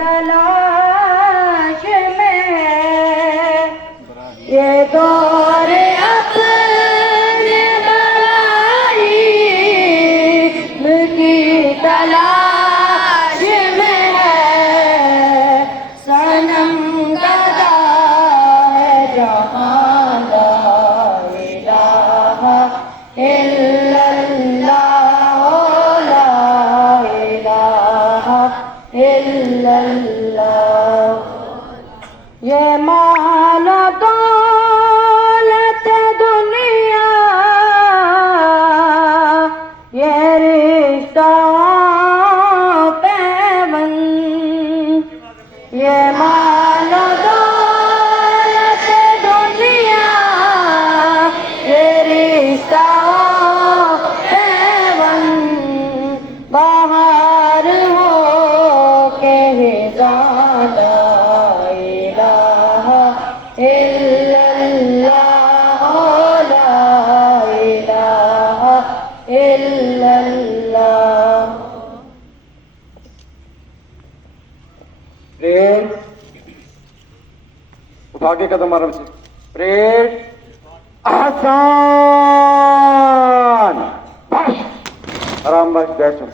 तलाश में है ये दौर अपने बराईम की तलाश में है सनम गदा है जहाँ ला इलाहा इल्लल्लाह ला इलाहा इल्लल्लाह ये माल दौलत दुनिया ये रिश्ता पैबंद ये माल दौलत दुनिया ये रिश्ता पैबंद बाहर हो के ज़्यादा इलाहा इल्लल्लाह ला इलाहा इल्लल्लाह प्रेम उठा के कदम आराम से प्रेम आसान बस आराम बस बैठो